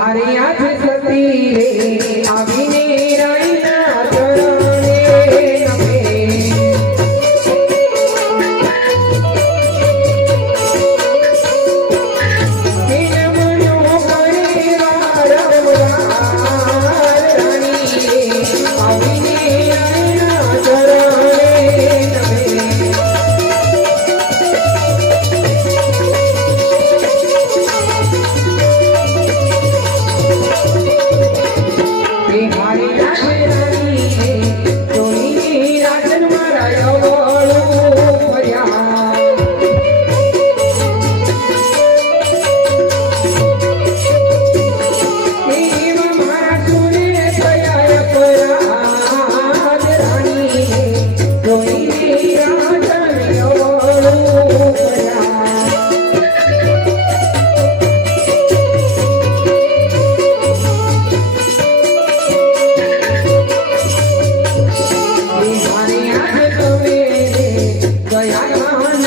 મારે આજ રે આવીને રાણીના 哎呀 ayo!